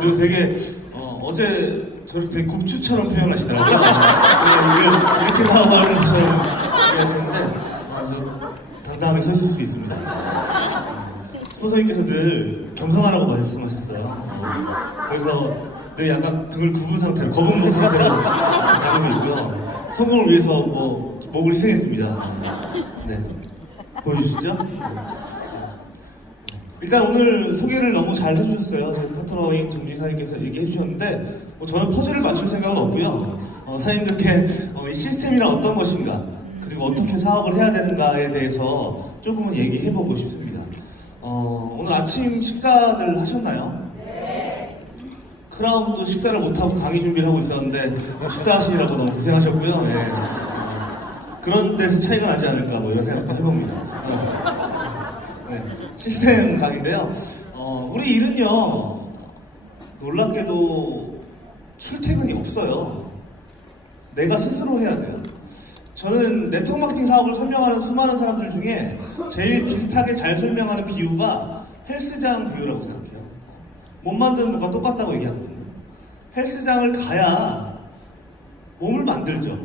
그리고 되게 어제 저를 되게 굽추처럼 표현하시더라고요. 이렇게 나와버리는 것처럼 얘기하시는데 아주 당당하게 서 있을 수 있습니다. 스폰서님께서 늘 겸손하라고 말씀하셨어요. 그래서 늘 약간 등을 굽은 상태로, 거북 목 상태로 가고 있고요. 성공을 위해서 목을 희생했습니다. 네. 보여주시죠? 일단 오늘 소개를 너무 잘 해주셨어요. 파트너인 정진 사장님께서 얘기해 주셨는데 저는 퍼즐을 맞출 생각은 없고요. 사장님들께 이 시스템이란 어떤 것인가, 그리고 어떻게 사업을 해야 되는가에 대해서 조금은 얘기해보고 싶습니다. 오늘 아침 식사를 하셨나요? 네. 크라운도 식사를 못하고 강의 준비를 하고 있었는데 식사하시느라고 너무 고생하셨고요. 네. 그런 데서 차이가 나지 않을까 이런 생각도 해봅니다. 네. 시스템 강의인데요. 우리 일은요, 놀랍게도 출퇴근이 없어요. 내가 스스로 해야 돼요. 저는 네트워크 마케팅 사업을 설명하는 수많은 사람들 중에 제일 비슷하게 잘 설명하는 비유가 헬스장 비유라고 생각해요. 몸 만드는 것과 똑같다고 얘기하거든요. 헬스장을 가야 몸을 만들죠.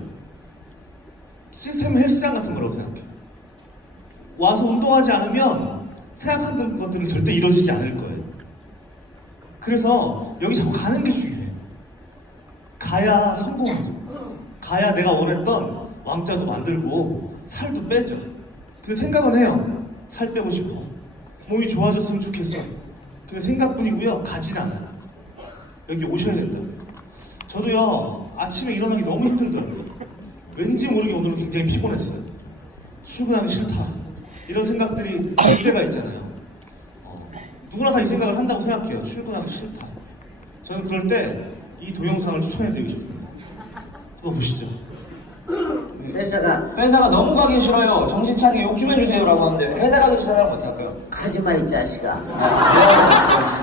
시스템 헬스장 같은 거라고 생각해요. 와서 운동하지 않으면 생각하는 것들은 절대 이루어지지 않을 거예요. 그래서 여기 자꾸 가는 게 중요해요. 가야 성공하죠. 가야 내가 원했던 왕자도 만들고 살도 빼죠. 근데 생각은 해요. 살 빼고 싶어. 몸이 좋아졌으면 좋겠어. 근데 생각뿐이고요. 가진 않아요. 여기 오셔야 된다. 저도요, 아침에 일어나기 너무 힘들더라고요. 왠지 모르게 오늘은 굉장히 피곤했어요. 출근하기 싫다. 이런 생각들이 들 때가 있잖아요. 누구나 다 이 생각을 한다고 생각해요. 출근하기 싫다. 저는 그럴 때 이 동영상을 추천해드리고 싶습니다. 한번 보시죠. 회사가 너무 가기 싫어요. 정신 차리게 욕 좀 해주세요라고 하는데 회사 가기 싫어하면 어떡할까요? 가지마 이 자식아.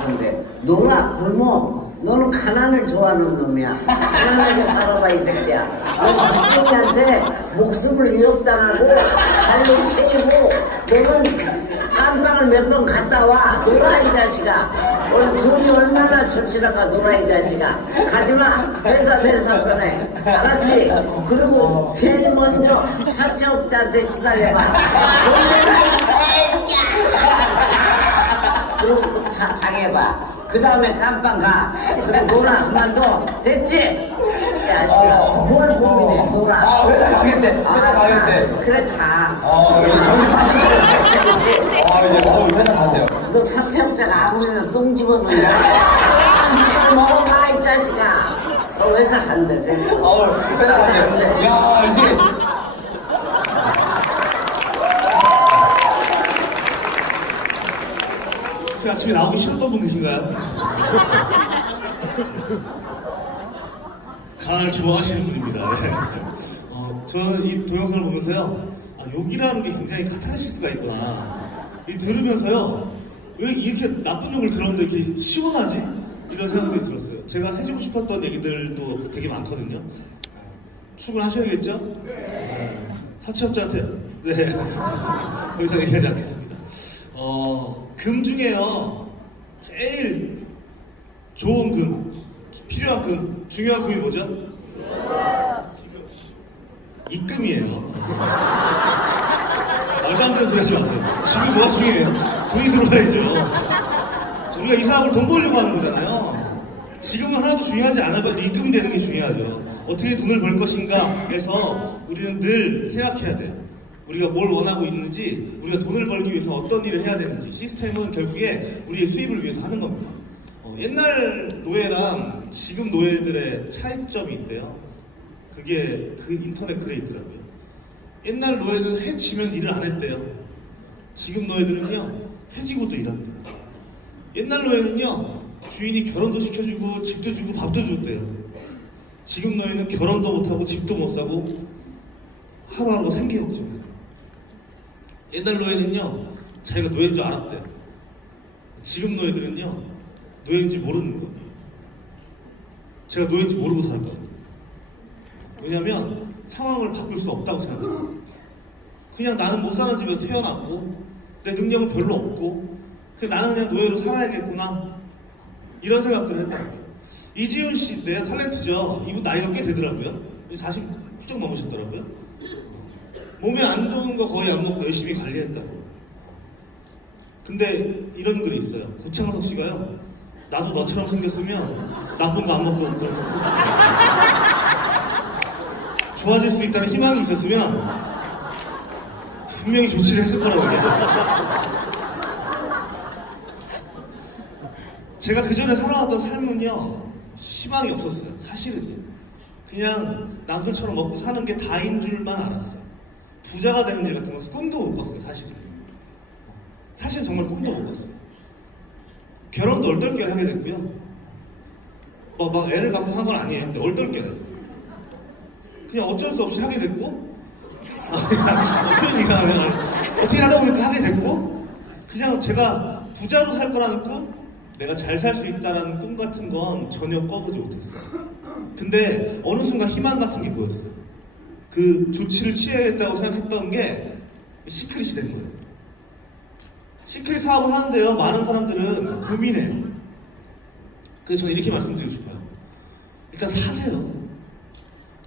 근데 너나 굶어. 너는 가난을 좋아하는 놈이야. 가난하게 살아봐 이 새끼야. 너 부모님한테 목숨을 위협당하고 발로 채이고 너는 깜빵을 몇 번 갔다 와. 놀아 이 자식아. 오늘 돈이 얼마나 절실한가. 놀아 이 자식아. 가지마. 회사 내려서 꺼내. 알았지? 그리고 제일 먼저 사채업자한테 시달려봐. 놀라 이 새끼야. 그리고 다 당해봐. 그 다음에 깜빵 가. 그래 놀아. 그만둬. 됐지? 자식아. 뭘 고민해. 놀아. 회사 가겠대. 회사 가겠대. 그래 다. 정신 바짝 차렸어. 이제 회사 간대요. 너 사채업자가 아무데나 똥 집어넣는 니가 먹어봐 이 자식아. 너 회사 간대. 됐어. 회사 간대요. 야 이제 혹시 아침에 나오기 싫었던 분 계신가요? 가난을 좋아하시는 분입니다. 네. 저는 이 동영상을 보면서요, 욕이라는 게 굉장히 카타르시스가 있구나. 이 들으면서요, 왜 이렇게 나쁜 욕을 들었는데 이렇게 시원하지? 이런 생각이 들었어요. 제가 해주고 싶었던 얘기들도 되게 많거든요. 출근하셔야겠죠? 네. 사채업자한테, 네. 더 이상 얘기하지 않겠습니다. 금 중에요, 제일 좋은 금, 필요한 금, 중요한 금이 뭐죠? 입금이에요. 말도 안 되는 소리 하지 마세요. 지금 뭐가 중요해요? 돈이 들어와야죠. 우리가 이 사업을 돈 벌려고 하는 거잖아요. 지금은 하나도 중요하지 않아도 입금이 되는 게 중요하죠. 어떻게 돈을 벌 것인가에서 우리는 늘 생각해야 돼요. 우리가 뭘 원하고 있는지, 우리가 돈을 벌기 위해서 어떤 일을 해야 되는지. 시스템은 결국에 우리의 수입을 위해서 하는 겁니다. 옛날 노예랑 지금 노예들의 차이점이 있대요. 그게 그 인터넷 크리에이터라고요. 옛날 노예는 해지면 일을 안 했대요. 지금 노예들은요, 해지고도 일한대요. 옛날 노예는요, 주인이 결혼도 시켜주고 집도 주고 밥도 줬대요. 지금 노예는 결혼도 못하고 집도 못 사고 하루하루가 생계욕죠. 옛날 노예는요, 자기가 노예인 줄 알았대요. 지금 노예들은요, 노예인지 모르는 거예요. 제가 노예인지 모르고 살았거든요. 왜냐면 상황을 바꿀 수 없다고 생각했어요. 그냥 나는 못 사는 집에 태어났고 내 능력은 별로 없고 그냥 나는 그냥 노예로 살아야겠구나. 이런 생각들을 했다고요. 이지훈 씨, 내 탤런트죠. 이분 나이가 꽤 되더라고요. 40 훌쩍 넘으셨더라고요. 몸에 안 좋은 거 거의 안 먹고 열심히 관리했다고. 근데 이런 글이 있어요. 고창석 씨가요. 나도 너처럼 생겼으면 나쁜 거 안 먹고 그런 좋아질 수 있다는 희망이 있었으면 분명히 조치를 했을 거라고 얘기해요. 제가 그 전에 살아왔던 삶은요, 희망이 없었어요. 사실은요. 그냥 남들처럼 먹고 사는 게 다인 줄만 알았어요. 부자가 되는 일 같은 건 꿈도 못 꿨어요, 사실은. 사실 정말 꿈도 못 꿨어요. 결혼도 얼떨결에 하게 됐고요. 막 애를 갖고 한 건 아니에요. 근데 얼떨결에. 그냥 어쩔 수 없이 하게 됐고, 표현이 이상하네. 어떻게 하다 보니까 하게 됐고, 그냥 제가 부자로 살 거라는 꿈, 내가 잘 살 수 있다라는 꿈 같은 건 전혀 꿔보지 못했어요. 근데 어느 순간 희망 같은 게 보였어요. 그 조치를 취해야겠다고 생각했던 게 시크릿이 된 거예요. 시크릿 사업을 하는데요, 많은 사람들은 고민해요. 그래서 저는 이렇게 말씀드리고 싶어요. 일단 사세요.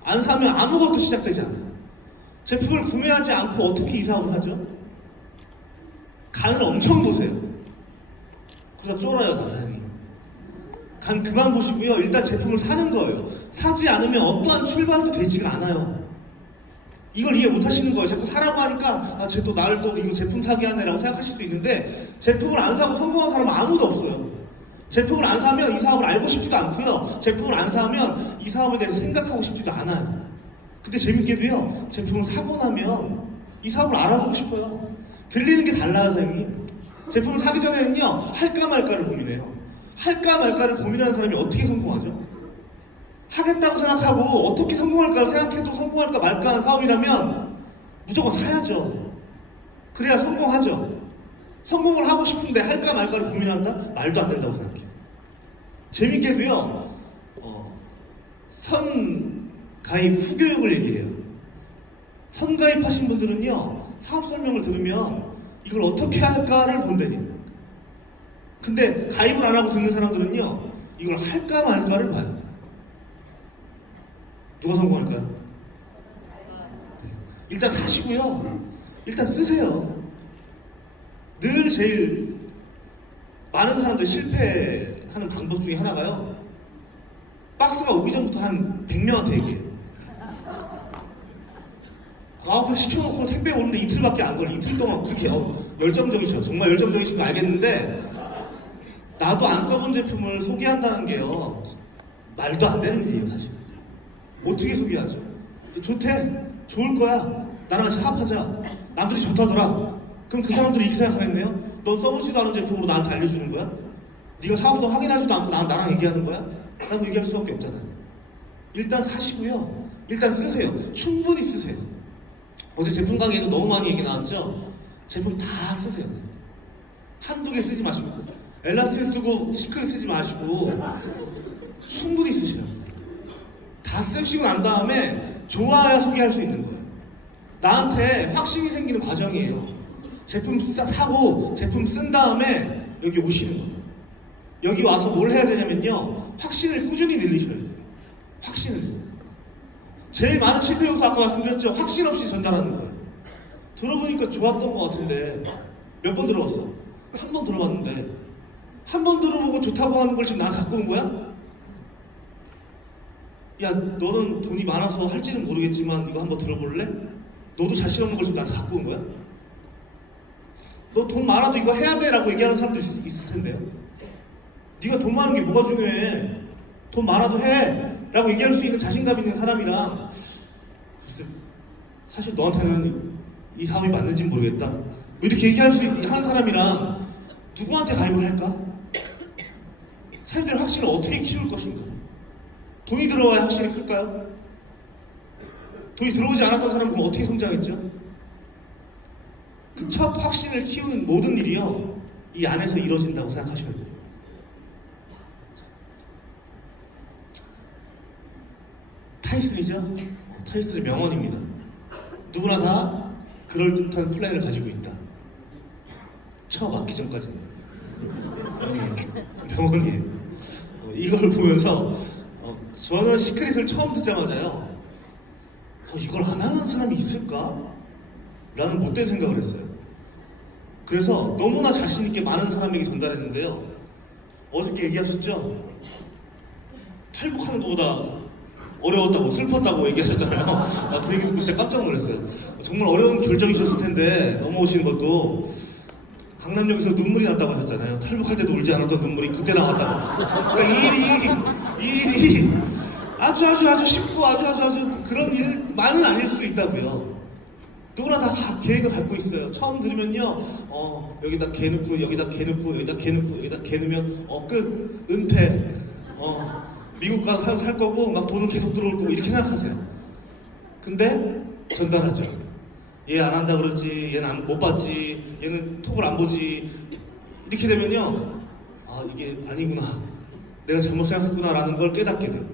안 사면 아무것도 시작되지 않아요. 제품을 구매하지 않고 어떻게 이 사업을 하죠? 간을 엄청 보세요. 그래서 쫄아요, 사장님이. 간 그만 보시고요. 일단 제품을 사는 거예요. 사지 않으면 어떠한 출발도 되지가 않아요. 이걸 이해 못 하시는 거예요. 자꾸 사라고 하니까, 아, 쟤 또 나를 또 이거 제품 사게 하네라고 생각하실 수 있는데, 제품을 안 사고 성공한 사람은 아무도 없어요. 제품을 안 사면 이 사업을 알고 싶지도 않고요. 제품을 안 사면 이 사업에 대해서 생각하고 싶지도 않아요. 근데 재밌게도요, 제품을 사고 나면 이 사업을 알아보고 싶어요. 들리는 게 달라요, 사장님. 제품을 사기 전에는요, 할까 말까를 고민해요. 할까 말까를 고민하는 사람이 어떻게 성공하죠? 하겠다고 생각하고 어떻게 성공할까를 생각해도 성공할까 말까 하는 사업이라면 무조건 사야죠. 그래야 성공하죠. 성공을 하고 싶은데 할까 말까를 고민한다? 말도 안 된다고 생각해요. 재밌게도요, 선가입 후교육을 얘기해요. 선가입하신 분들은요, 사업 설명을 들으면 이걸 어떻게 할까를 본다니. 근데 가입을 안 하고 듣는 사람들은요, 이걸 할까 말까를 봐요. 누가 성공할까요? 네. 일단 사시고요. 일단 쓰세요. 늘 제일 많은 사람들 실패하는 방법 중에 하나가요, 박스가 오기 전부터 한 100명한테 얘기해요. 9팩 시켜놓고 택배 오는데 이틀밖에 안 걸려. 이틀 동안 그렇게 열정적이셔. 정말 열정적이신 거 알겠는데, 나도 안 써본 제품을 소개한다는 게요, 말도 안 되는 일이에요, 사실. 어떻게 소개하죠? 좋대. 좋을 거야. 나랑 같이 사업하자. 남들이 좋다더라. 그럼 그 사람들이 이렇게 생각하겠네요? 넌 써보지도 않은 제품으로 나한테 알려주는 거야? 네가 사업성 확인하지도 않고 나랑 얘기하는 거야? 라고 얘기할 수밖에 없잖아요. 일단 사시고요. 일단 쓰세요. 충분히 쓰세요. 어제 제품 강의에도 너무 많이 얘기 나왔죠? 제품 다 쓰세요. 한두 개 쓰지 마시고, 엘라스틴 쓰고 시크릿 쓰지 마시고 충분히 쓰시라고. 다 쓰시고 난 다음에 좋아야 소개할 수 있는 거예요. 나한테 확신이 생기는 과정이에요. 제품 사고 제품 쓴 다음에 여기 오시는 거예요. 여기 와서 뭘 해야 되냐면요, 확신을 꾸준히 늘리셔야 돼요. 확신을. 제일 많은 실패 요소 아까 말씀드렸죠. 확신 없이 전달하는 거예요. 들어보니까 좋았던 것 같은데 몇 번 들어봤어? 한 번 들어봤는데, 한 번 들어보고 좋다고 하는 걸 지금 나한테 갖고 온 거야? 야, 너는 돈이 많아서 할지는 모르겠지만 이거 한번 들어볼래? 너도 자신 없는 걸 지금 나한테 갖고 온 거야? 너 돈 많아도 이거 해야 돼 라고 얘기하는 사람도 있을 텐데요. 네가 돈 많은 게 뭐가 중요해? 돈 많아도 해 라고 얘기할 수 있는 자신감 있는 사람이랑, 글쎄 사실 너한테는 이 사업이 맞는지 모르겠다, 뭐 이렇게 얘기할 수 있는 사람이랑 누구한테 가입을 할까? 사람들의 확신을 어떻게 키울 것인가? 돈이 들어와야 확신이 클까요? 돈이 들어오지 않았던 사람은 그럼 어떻게 성장했죠? 그 첫 확신을 키우는 모든 일이요, 이 안에서 이루어진다고 생각하셔야 돼요. 타이슨이죠? 타이슨의 명언입니다. 누구나 다 그럴듯한 플랜을 가지고 있다. 처음 맞기 전까지는. 명언이에요. 이걸 보면서 저는 시크릿을 처음 듣자마자요. 이걸 안 하는 사람이 있을까? 라는 못된 생각을 했어요. 그래서 너무나 자신 있게 많은 사람에게 전달했는데요. 어저께 얘기하셨죠? 탈북하는 것보다 어려웠다고 슬펐다고 얘기하셨잖아요. 그 얘기 듣고 진짜 깜짝 놀랐어요. 정말 어려운 결정이셨을 텐데 넘어오시는 것도 강남역에서 눈물이 났다고 하셨잖아요. 탈북할 때도 울지 않았던 눈물이 그때 나왔다고. 그러니까 이 일이 아주 쉽고 아주 그런 일만은 아닐 수 있다고요. 누구나 다 계획을 갖고 있어요. 처음 들으면요, 여기다 개 넣고, 여기다 개 넣고, 여기다 개 넣고, 여기다 개 넣으면, 끝, 은퇴, 미국 가서 살 거고, 막 돈은 계속 들어올 거고, 이렇게 생각하세요. 근데, 전달하죠. 얘 안 한다 그러지, 얘는 못 봤지, 얘는 톡을 안 보지. 이렇게 되면요, 이게 아니구나. 내가 잘못 생각했구나라는 걸 깨닫게 돼요.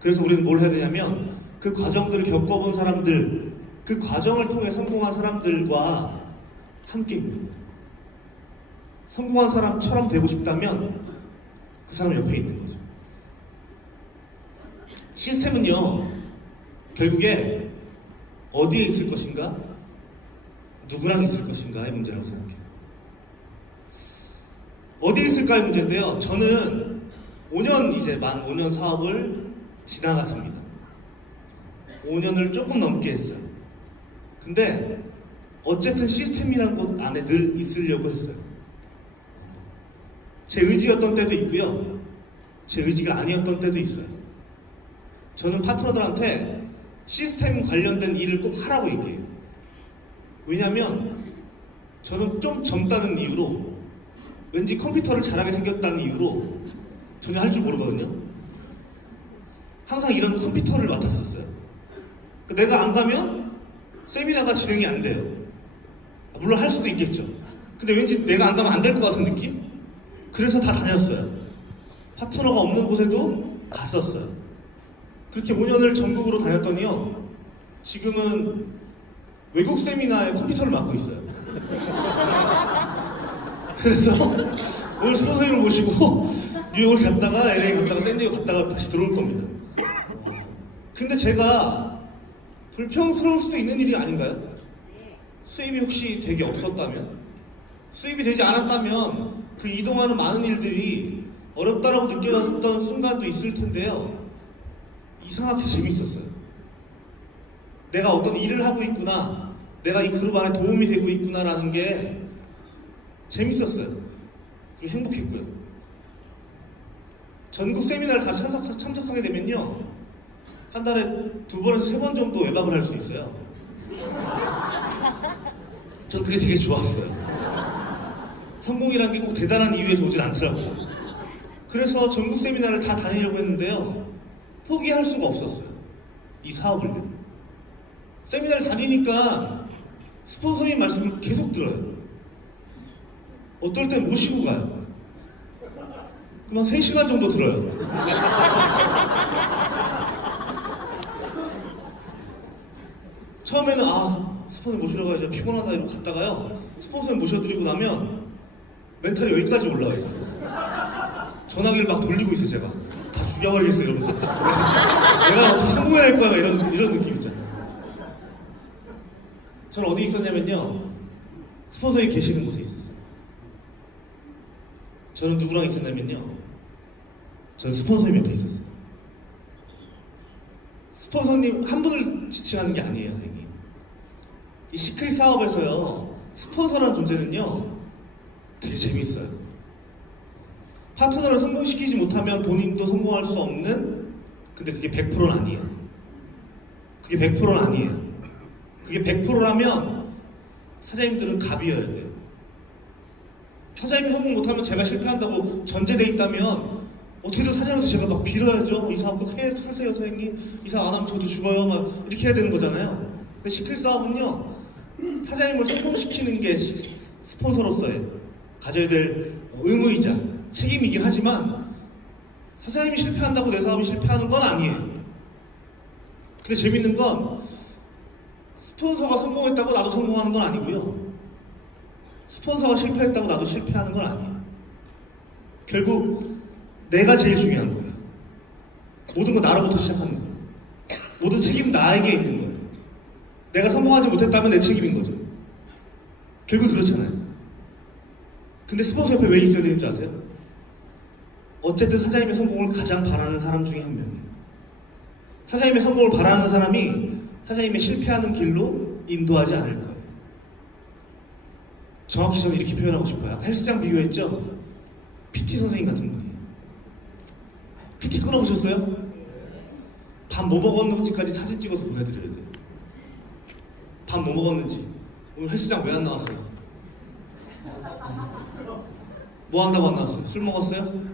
그래서 우리는 뭘 해야 되냐면, 그 과정들을 겪어본 사람들, 그 과정을 통해 성공한 사람들과 함께 있는 거예요. 성공한 사람처럼 되고 싶다면 그 사람 옆에 있는 거죠. 시스템은요, 결국에 어디에 있을 것인가, 누구랑 있을 것인가의 문제라고 생각해요. 어디에 있을까의 문제인데요. 저는 5년 이제 만 5년 사업을 지나갔습니다. 5년을 조금 넘게 했어요. 근데 어쨌든 시스템이라는 곳 안에 늘 있으려고 했어요. 제 의지였던 때도 있고요. 제 의지가 아니었던 때도 있어요. 저는 파트너들한테 시스템 관련된 일을 꼭 하라고 얘기해요. 왜냐면 저는 좀 젊다는 이유로, 왠지 컴퓨터를 잘하게 생겼다는 이유로 전혀 할 줄 모르거든요. 항상 이런 컴퓨터를 맡았었어요. 내가 안 가면 세미나가 진행이 안 돼요. 물론 할 수도 있겠죠. 근데 왠지 내가 안 가면 안 될 것 같은 느낌? 그래서 다 다녔어요. 파트너가 없는 곳에도 갔었어요. 그렇게 5년을 전국으로 다녔더니요, 지금은 외국 세미나에 컴퓨터를 맡고 있어요. 그래서 오늘 스폰서님을 모시고 뉴욕을 갔다가 LA 갔다가 샌디에고 갔다가 다시 들어올 겁니다. 근데 제가 불평스러울 수도 있는 일이 아닌가요? 수입이 혹시 되게 없었다면? 수입이 되지 않았다면 그 이동하는 많은 일들이 어렵다라고 느껴졌던 순간도 있을 텐데요. 이상하게 재밌었어요. 내가 어떤 일을 하고 있구나, 내가 이 그룹 안에 도움이 되고 있구나라는 게 재밌었어요. 그리고 행복했고요. 전국 세미나를 다 참석하게 되면요, 한 달에 2번에서 3번 정도 외박을 할 수 있어요. 전 그게 되게 좋았어요. 성공이란 게 꼭 대단한 이유에서 오질 않더라고요. 그래서 전국 세미나를 다 다니려고 했는데요, 포기할 수가 없었어요. 이 사업을요. 세미나를 다니니까 스폰서님 말씀을 계속 들어요. 어떨 땐 모시고 가요. 그만 3시간 정도 들어요. 처음에는 스폰서 모시러 가야지, 피곤하다 이러고 갔다가요, 스폰서님 모셔드리고 나면 멘탈이 여기까지 올라가 있어요. 전화기를 막 돌리고 있어요. 제가 다 죽여버리겠어 이러면서 내가 어떻게 성공해낼 거야, 이런 느낌 있잖아요. 저는 어디 있었냐면요, 스폰서님 계시는 곳에 있었어요. 저는 누구랑 있었냐면요, 저는 스폰서님 옆에 있었어요. 스폰서님 한 분을 지칭하는 게 아니에요, 선생님. 이 시크릿 사업에서요, 스폰서라는 존재는요, 되게 재밌어요. 파트너를 성공시키지 못하면 본인도 성공할 수 없는, 근데 그게 100%는 아니에요. 그게 100%는 아니에요. 그게 100%라면 사장님들은 갑이어야 돼요. 사장님이 성공 못하면 제가 실패한다고 전제돼 있다면 어떻게든 사장님한테 제가 막 빌어야죠. 이 사업 꼭 하세요, 사장님. 이 사업 안 하면 저도 죽어요. 막 이렇게 해야 되는 거잖아요. 근데 시크릿 사업은요, 사장님을 성공시키는 게 스폰서로서의 가져야 될 의무이자 책임이긴 하지만, 사장님이 실패한다고 내 사업이 실패하는 건 아니에요. 근데 재밌는 건 스폰서가 성공했다고 나도 성공하는 건 아니고요, 스폰서가 실패했다고 나도 실패하는 건 아니에요. 결국 내가 제일 중요한 거야. 모든 건 나로부터 시작하는 거야. 모든 책임 나에게 있는 거야. 내가 성공하지 못했다면 내 책임인 거죠. 결국 그렇잖아요. 근데 스포츠 협회 왜 있어야 되는 줄 아세요? 어쨌든 사장님의 성공을 가장 바라는 사람 중에 한 명이에요. 사장님의 성공을 바라는 사람이 사장님의 실패하는 길로 인도하지 않을 거예요. 정확히 저는 이렇게 표현하고 싶어요. 아까 헬스장 비교했죠? PT 선생님 같은 분이에요. PT 끊어보셨어요? 밥 뭐 먹었는지까지 사진 찍어서 보내드려야 돼요. 밥 뭐 먹었는지. 오늘 헬스장 왜 안 나왔어요? 뭐 한다고 안 나왔어요? 술 먹었어요?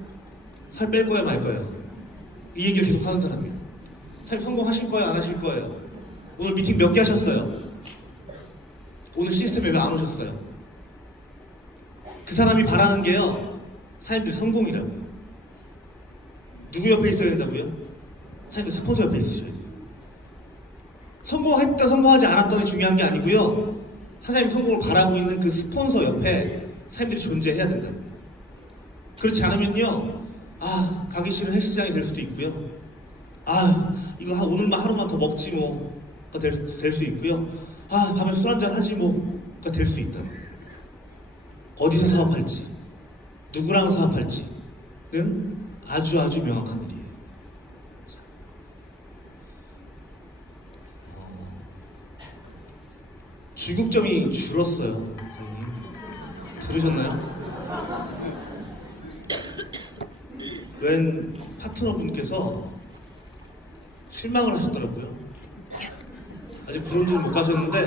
살 뺄 거예요, 말 거예요? 이 얘기를 계속 하는 사람이에요. 사장님 성공하실 거예요, 안 하실 거예요? 오늘 미팅 몇 개 하셨어요? 오늘 시스템에 왜 안 오셨어요? 그 사람이 바라는 게요, 사장님들 성공이라고요. 누구 옆에 있어야 된다고요? 사장님들 스폰서 옆에 있으셔야 돼요. 성공했다, 성공하지 않았더니 중요한 게 아니고요, 사장님 성공을 바라고 있는 그 스폰서 옆에 사장님들이 존재해야 된다고요. 그렇지 않으면요, 아, 가기 싫은 헬스장이 될 수도 있고요, 아, 이거 오늘만 하루만 더 먹지 뭐가 될 수 있고요, 아, 밤에 술 한잔 하지 뭐가 될 수 있다. 어디서 사업할지, 누구랑 사업할지는 아주 명확한 일이에요. 주국점이 줄었어요, 선생님. 들으셨나요? 웬 파트너분께서 실망을 하셨더라고요. 아직 그런 줄 못 가셨는데,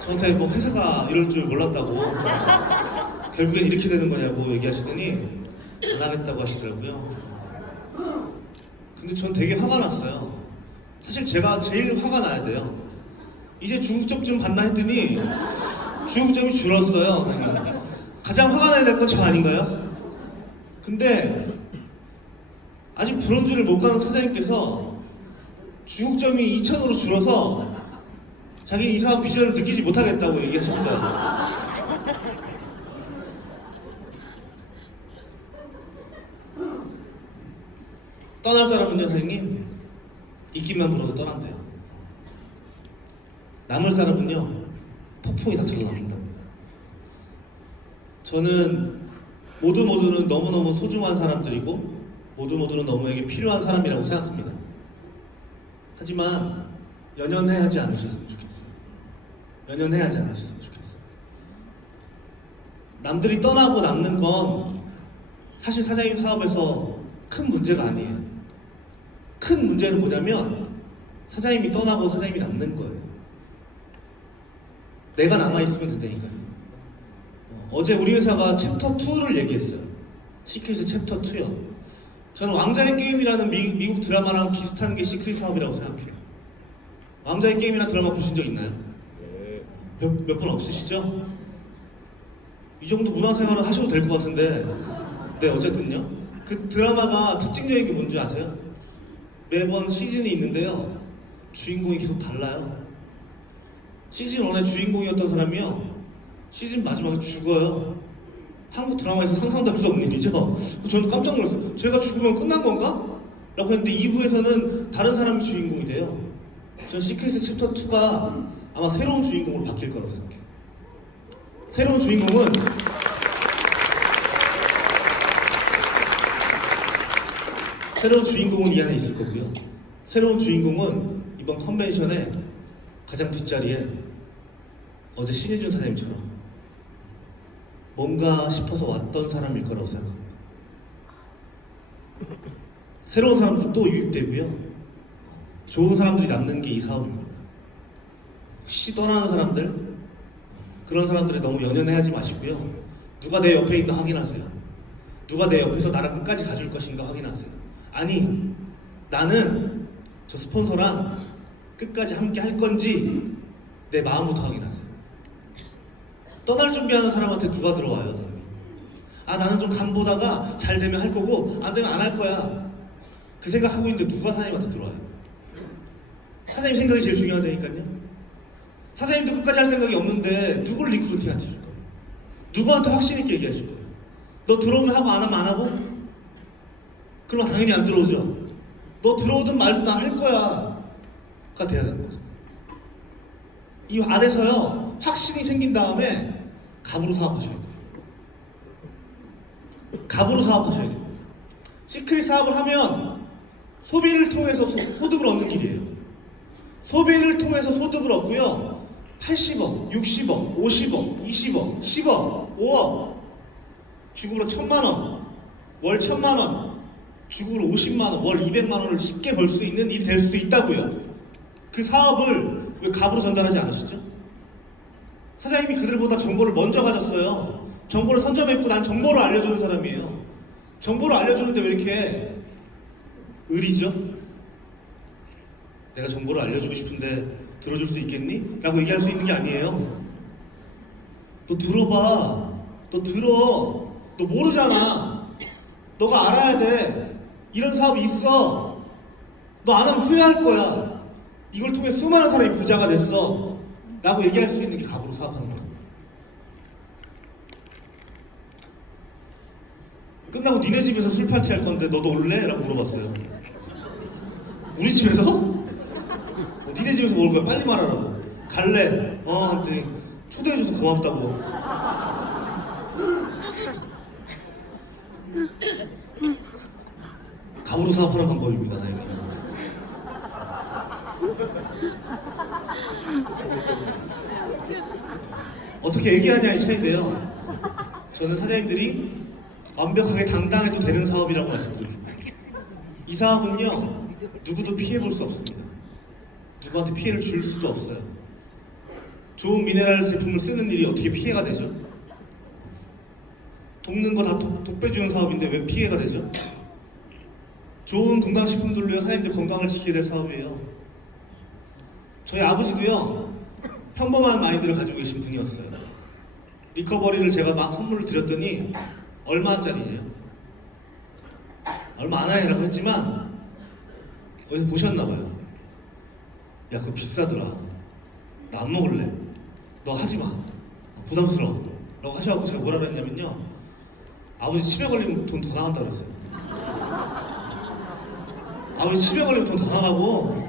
저한테 뭐 회사가 이럴 줄 몰랐다고, 결국엔 이렇게 되는 거냐고 얘기하시더니 안 하겠다고 하시더라고요. 근데 전 되게 화가 났어요. 사실 제가 제일 화가 나야 돼요. 이제 중국점 좀 받나 했더니 중국점이 줄었어요. 가장 화가 나야 될 건 저 아닌가요? 근데 아직 브론즈를 못 가는 사장님께서 중국점이 2,000으로 줄어서 자기는 이상한 비전을 느끼지 못하겠다고 얘기하셨어요. 떠날 사람은요, 선생님, 입김만 불어도 떠난대요. 남을 사람은요, 폭풍이 닥쳐도 남는답니다. 저는 모두는 너무너무 소중한 사람들이고 모두는 너무에게 필요한 사람이라고 생각합니다. 하지만 연연해하지 않으셨으면 좋겠어요. 연연해하지 않으셨으면 좋겠어요. 남들이 떠나고 남는 건 사실 사장님 사업에서 큰 문제가 아니에요. 큰 문제는 뭐냐면 사장님이 떠나고 사장님이 남는 거예요. 내가 남아있으면 된다니까요. 어제 우리 회사가 챕터 2를 얘기했어요. 시크릿의 챕터 2요. 저는 왕자의 게임이라는 미국 드라마랑 비슷한 게 시크릿 사업이라고 생각해요. 왕자의 게임이라는 드라마 보신 적 있나요? 몇 분 없으시죠? 이 정도 문화생활은 하셔도 될 것 같은데, 네, 어쨌든요. 그 드라마가 특징적인 게 뭔지 아세요? 매번 시즌이 있는데요, 주인공이 계속 달라요. 시즌 1의 주인공이었던 사람이요, 시즌 마지막에 죽어요. 한국 드라마에서 상상도 할 수 없는 일이죠. 저는 깜짝 놀랐어요. 제가 죽으면 끝난 건가? 라고 했는데 2부에서는 다른 사람이 주인공이 돼요. 전 시크릿의 챕터 2가 아마 새로운 주인공으로 바뀔 거라고 생각해요. 새로운 주인공은 이 안에 있을 거고요. 새로운 주인공은 이번 컨벤션의 가장 뒷자리에 어제 신혜준 사장님처럼 뭔가 싶어서 왔던 사람일 거라고 생각합니다. 새로운 사람들 또 유입되고요. 좋은 사람들이 남는 게 이 사업입니다. 혹시 떠나는 사람들, 그런 사람들에 너무 연연해하지 마시고요. 누가 내 옆에 있나 확인하세요. 누가 내 옆에서 나를 끝까지 가줄 것인가 확인하세요. 아니, 나는 저 스폰서랑 끝까지 함께 할 건지 내 마음부터 확인하세요. 떠날 준비하는 사람한테 누가 들어와요, 사람이? 아, 나는 좀 간보다가 잘 되면 할 거고 안 되면 안 할 거야. 그 생각하고 있는데 누가 사장님한테 들어와요? 사장님 생각이 제일 중요하다니까요. 사장님도 끝까지 할 생각이 없는데 누굴 리크루팅한테 줄 거예요? 누구한테 확신 있게 얘기하실 거예요? 너 들어오면 하고 안 하면 안 하고? 그럼 당연히 안 들어오죠. 너 들어오든 말든 난 할 거야 가 돼야 되는 거죠. 이 안에서요 확신이 생긴 다음에 갑으로 사업하셔야 돼요. 갑으로 사업하셔야 돼요. 시크릿 사업을 하면 소비를 통해서 소득을 얻는 길이에요. 소비를 통해서 소득을 얻고요. 80억, 60억, 50억, 20억, 10억, 5억, 주급으로 1000만원, 월 1000만원, 주급으로 50만원, 월 200만원을 쉽게 벌 수 있는 일이 될 수도 있다고요. 그 사업을 왜 갑으로 전달하지 않으시죠? 사장님이 그들보다 정보를 먼저 가졌어요. 정보를 선점했고 난 정보를 알려주는 사람이에요. 정보를 알려주는데 왜 이렇게 의리죠? 내가 정보를 알려주고 싶은데 들어줄 수 있겠니? 라고 얘기할 수 있는 게 아니에요. 너 들어봐. 너 들어. 너 모르잖아. 너가 알아야 돼. 이런 사업이 있어. 너 안 하면 후회할 거야. 이걸 통해 수많은 사람이 부자가 됐어. 라고 얘기할 수 있는 게 갑으로 사업하는 거예요. 끝나고 니네 집에서 술 파티 할 건데 너도 올래? 라고 물어봤어요. 우리 집에서? 니네 집에서 먹을 거야. 빨리 말하라고. 갈래? 한테 초대해줘서 고맙다고. 갑으로 사업하는 방법입니다. 이렇게. 어떻게 얘기하냐의 차이인데요. 저는 사장님들이 완벽하게 당당해도 되는 사업이라고 말씀드리고 싶어요. 이 사업은요 누구도 피해볼 수 없습니다. 누구한테 피해를 줄 수도 없어요. 좋은 미네랄 제품을 쓰는 일이 어떻게 피해가 되죠? 돕는 거 다 독배주는 사업인데 왜 피해가 되죠? 좋은 건강식품들로요 사장님들 건강을 지켜야 될 사업이에요. 저희 아버지도요 평범한 마인드를 가지고 계신 분이었어요. 리커버리를 제가 막 선물을 드렸더니 얼마짜리예요? 얼마 안 하냐고 했지만 어디서 보셨나봐요. 야 그거 비싸더라. 나 안 먹을래. 너 하지마. 부담스러워. 라고 하셔갖고 제가 뭐라 그랬냐면요 아버지 치매 걸리면 돈 더 나간다 그랬어요. 아버지 치매 걸리면 돈 더 나가고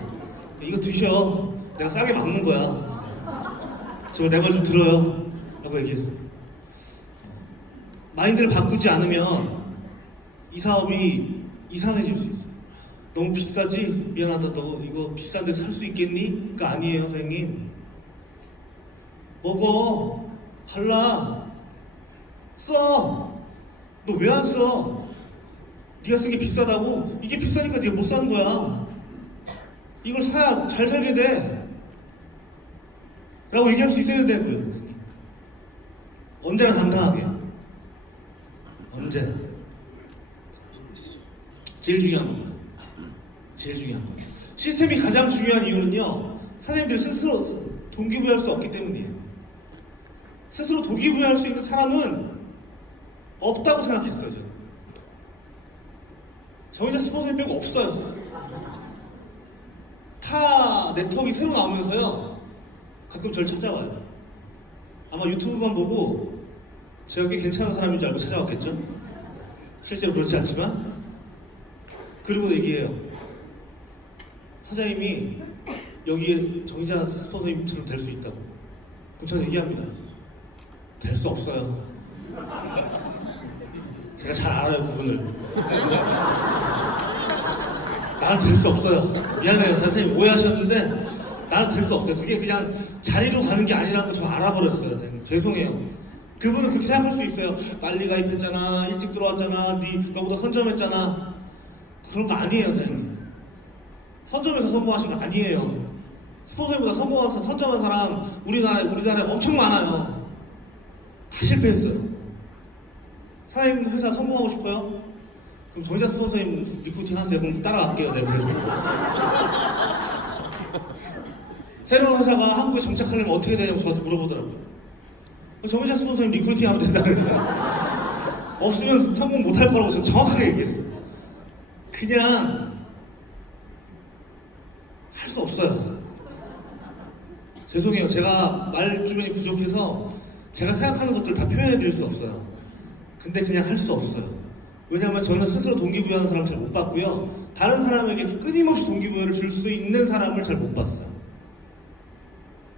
이거 드셔. 내가 싸게 막는 거야. 제발 내 말 좀 들어요. 라고 얘기했어요. 마인드를 바꾸지 않으면 이 사업이 이상해질 수 있어요. 너무 비싸지? 미안하다. 너 이거 비싼데 살 수 있겠니? 가 아니에요 사장님. 먹어. 발라. 써. 너 왜 안 써? 네가 쓴 게 비싸다고? 이게 비싸니까 네가 못 사는 거야. 이걸 사야 잘 살게 돼. 라고 얘기할 수 있어야 되고요. 언제나 당당하게. 언제나. 제일 중요한 겁니다. 제일 중요한 거예요. 시스템이 가장 중요한 이유는요 사장님들 스스로 동기부여할 수 없기 때문이에요. 스스로 동기부여할 수 있는 사람은 없다고 생각했어요. 저는 정의자 스폰서님 빼고 없어요. 타 네트워크가 새로 나오면서요 가끔 저를 찾아와요. 아마 유튜브만 보고 제가 꽤 괜찮은 사람인 줄 알고 찾아왔겠죠? 실제로 그렇지 않지만. 그리고 얘기해요. 사장님이 여기에 정의자 스폰서님처럼 될 수 있다고. 그럼 저는 얘기합니다. 될 수 없어요. 제가 잘 알아요 그분을. 나는 될 수 없어요. 미안해요 선생님 오해하셨는데 나는 될 수 없어요. 그게 그냥 자리로 가는 게 아니라는 거 저 알아버렸어요. 선생님. 죄송해요. 그분은 그렇게 생각할 수 있어요. 빨리 가입했잖아. 일찍 들어왔잖아. 너보다 선점했잖아. 그런 거 아니에요 선생님. 선점에서 성공하신 거 아니에요. 스폰서보다 성공해서 선점한 사람 우리나라에 엄청 많아요. 다 실패했어요. 사장님 회사 성공하고 싶어요? 그럼 정의자 스폰서님 리크루팅 하세요. 그럼 따라갈게요. 내가 그랬어요. 새로운 회사가 한국에 정착하려면 어떻게 되냐고 저한테 물어보더라고요. 정의자 스폰서님 리크루팅 하면 된다 그랬어요. 없으면 성공 못할 거라고 저는 정확하게 얘기했어요. 그냥 할 수 없어요. 죄송해요. 제가 말 주변이 부족해서 제가 생각하는 것들을 다 표현해 드릴 수 없어요. 근데 그냥 할 수 없어요. 왜냐하면 저는 스스로 동기부여하는 사람을 잘 못 봤고요. 다른 사람에게 끊임없이 동기부여를 줄 수 있는 사람을 잘 못 봤어요.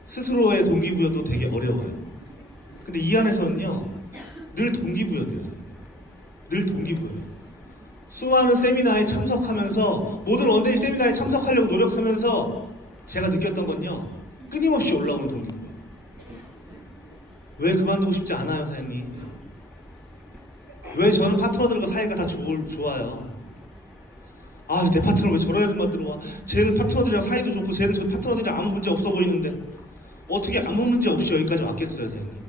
스스로의 동기부여도 되게 어려워요. 근데 이 안에서는요, 늘 동기부여돼요. 늘 동기부여. 수많은 세미나에 참석하면서, 모든 원데이 세미나에 참석하려고 노력하면서 제가 느꼈던 건요, 끊임없이 올라오는 동기부여. 왜 그만두고 싶지 않아요, 사장님? 왜 저는 파트너들과 사이가 다 좋아요? 아, 내 파트너 왜 저런 애들만 들어와? 쟤는 파트너들이랑 사이도 좋고, 쟤는 저 파트너들이랑 아무 문제 없어 보이는데 어떻게 아무 문제 없이 여기까지 왔겠어요, 사장님?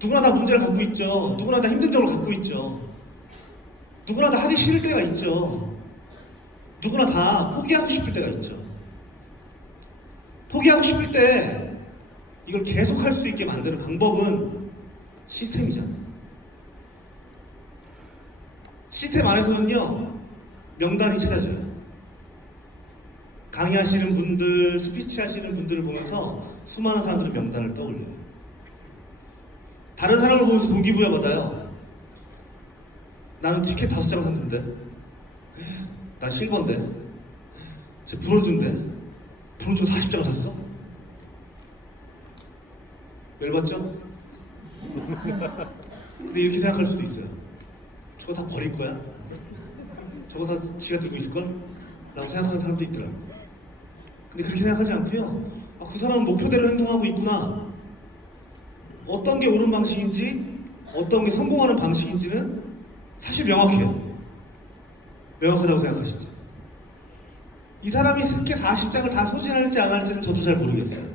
누구나 다 문제를 갖고 있죠. 누구나 다 힘든 점을 갖고 있죠. 누구나 다 하기 싫을 때가 있죠. 누구나 다 포기하고 싶을 때가 있죠. 포기하고 싶을 때 이걸 계속 할 수 있게 만드는 방법은 시스템이잖아요. 시스템 안에서는요, 명단이 찾아져요. 강의하시는 분들, 스피치 하시는 분들을 보면서 수많은 사람들의 명단을 떠올려요. 다른 사람을 보면서 동기부여 받아요. 나는 티켓 5장 샀는데, 난 실버인데, 쟤 브론즈인데, 브론즈 40장 샀어? 열받죠? 근데 이렇게 생각할 수도 있어요. 저거 다 버릴 거야? 저거 다 지가 들고 있을걸? 라고 생각하는 사람도 있더라고요. 근데 그렇게 생각하지 않고요. 아, 그 사람은 목표대로 행동하고 있구나. 어떤 게 옳은 방식인지, 어떤 게 성공하는 방식인지는 사실 명확해요. 명확하다고 생각하시죠? 이 사람이 스케 40장을 다 소진할지 안 할지는 저도 잘 모르겠어요.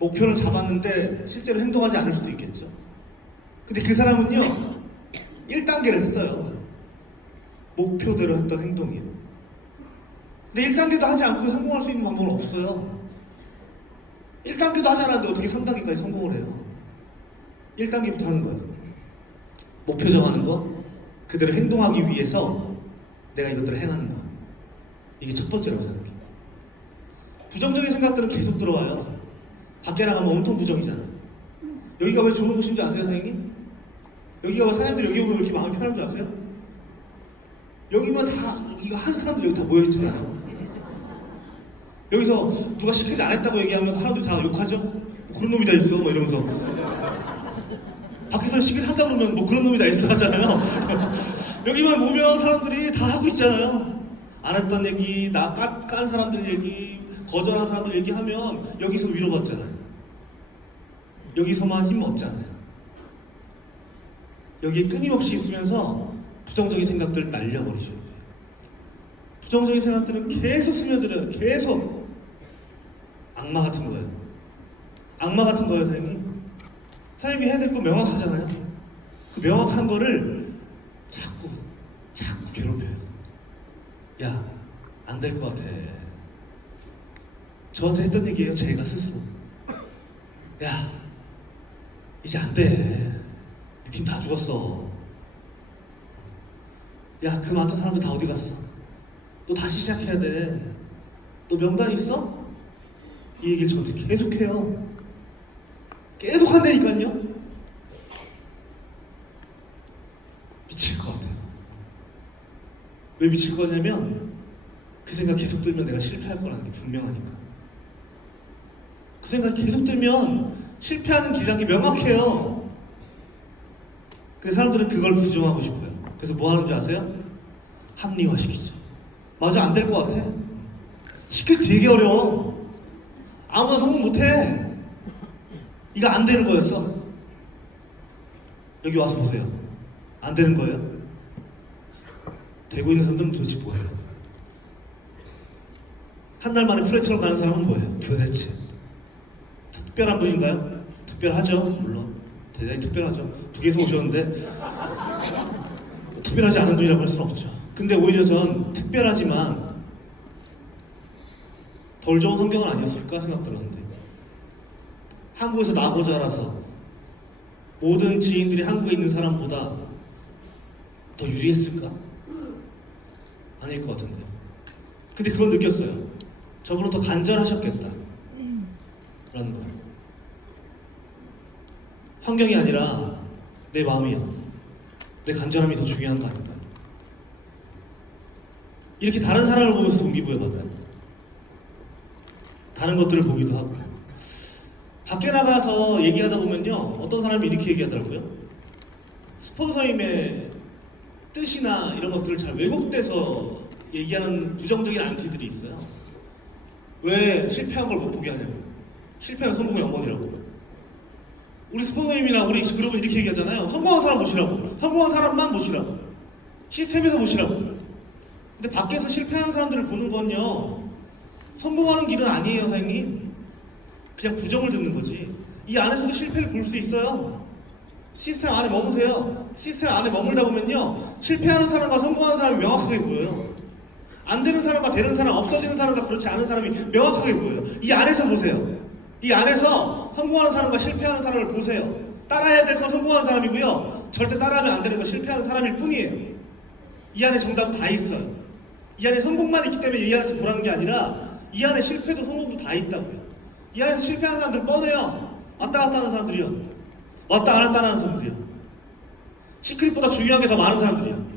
목표를 잡았는데 실제로 행동하지 않을 수도 있겠죠. 근데 그 사람은요, 1단계를 했어요. 목표대로 했던 행동이에요. 근데 1단계도 하지 않고 성공할 수 있는 방법은 없어요. 1단계도 하지 않았는데 어떻게 3단계까지 성공을 해요? 1단계부터 하는 거예요. 목표 정하는 거, 그대로 행동하기 위해서 내가 이것들을 행하는 거. 이게 첫 번째라고 생각해요. 부정적인 생각들은 계속 들어와요. 밖에 나가면 온통 부정이잖아요. 여기가 왜 좋은 곳인 줄 아세요, 사장님? 여기가 왜 사장님들이 여기 오면 왜 이렇게 마음이 편한 줄 아세요? 여기만 다, 이거 하는 사람들이 여기 다 모여있잖아요. 여기서 누가 시키지 안 했다고 얘기하면 사람들이 다 욕하죠? 뭐 그런 놈이 다 있어, 뭐 이러면서. 밖에서 시키지 한다 그러면 뭐 그런 놈이 다 있어 하잖아요. 여기만 보면 사람들이 다 하고 있잖아요. 안 했던 얘기, 나 깐 사람들 얘기, 거절한 사람들 얘기하면 여기서 위로받잖아요. 여기서만 힘 얻잖아요. 여기에 끊임없이 있으면서 부정적인 생각들을 날려버리셔야 돼요. 부정적인 생각들은 계속 스며들어요. 계속. 악마 같은 거예요. 악마 같은 거예요, 사장님. 사장님이 해야 될 거 명확하잖아요. 그 명확한 거를 자꾸 괴롭혀요. 야, 안 될 것 같아. 저한테 했던 얘기예요, 제가 스스로. 야, 이제 안 돼. 네 팀 다 죽었어. 야, 그 많던 사람들 다 어디 갔어? 너 다시 시작해야 돼. 너 명단 있어? 이 얘기를 저한테 계속해요. 계속 한다니까요. 미칠 것 같아요. 왜 미칠 거냐면 그 생각 계속 들면 내가 실패할 거라는 게 분명하니까. 그 생각 계속 들면 실패하는 길이라는 게 명확해요. 그 사람들은 그걸 부정하고 싶어요. 그래서 뭐 하는지 아세요? 합리화시키죠. 맞아, 안 될 것 같아. 시키기 되게 어려워. 아무나 성공 못해. 이거 안 되는 거였어. 여기 와서 보세요. 안 되는 거예요? 되고 있는 사람들은 도대체 뭐예요? 한 달 만에 플래티넘 가는 사람은 뭐예요? 도대체 특별한 분인가요? 특별하죠. 물론 대단히 특별하죠. 북에서 오셨는데 특별하지 않은 분이라고 할 수는 없죠. 근데 오히려 전 특별하지만 덜 좋은 환경은 아니었을까 생각 들었는데, 한국에서 나고 자라서 모든 지인들이 한국에 있는 사람보다 더 유리했을까? 아닐 것 같은데. 근데 그걸 느꼈어요. 저분은 더 간절하셨겠다 라는 거예요. 환경이 아니라 내 마음이요. 내 간절함이 더 중요한 거 아닌가? 이렇게 다른 사람을 보면서 동기부여받아요. 다른 것들을 보기도 하고. 밖에 나가서 얘기하다 보면요, 어떤 사람이 이렇게 얘기하더라고요. 스폰서임의 뜻이나 이런 것들을 잘 왜곡돼서 얘기하는 부정적인 안티들이 있어요. 왜 실패한 걸 못 보게 하냐고. 실패는 성공의 어머니라고. 우리 스폰서님이나 우리 그룹은 이렇게 얘기하잖아요. 성공한 사람 보시라고. 성공한 사람만 보시라고. 시스템에서 보시라고. 근데 밖에서 실패하는 사람들을 보는 건요, 성공하는 길은 아니에요, 사장님. 그냥 부정을 듣는 거지. 이 안에서도 실패를 볼 수 있어요. 시스템 안에 머무세요. 시스템 안에 머물다 보면요, 실패하는 사람과 성공하는 사람이 명확하게 보여요. 안 되는 사람과 되는 사람, 없어지는 사람과 그렇지 않은 사람이 명확하게 보여요. 이 안에서 보세요. 이 안에서 성공하는 사람과 실패하는 사람을 보세요. 따라해야 될 건 성공하는 사람이고요, 절대 따라하면 안 되는 건 실패하는 사람일 뿐이에요. 이 안에 정답은 다 있어요. 이 안에 성공만 있기 때문에 이 안에서 보라는 게 아니라 이 안에 실패도 성공도 다 있다고요. 이 안에서 실패하는 사람들 뻔해요. 왔다 갔다 하는 사람들이요. 왔다 안 왔다 하는 사람들이요. 시크릿보다 중요한 게 더 많은 사람들이요.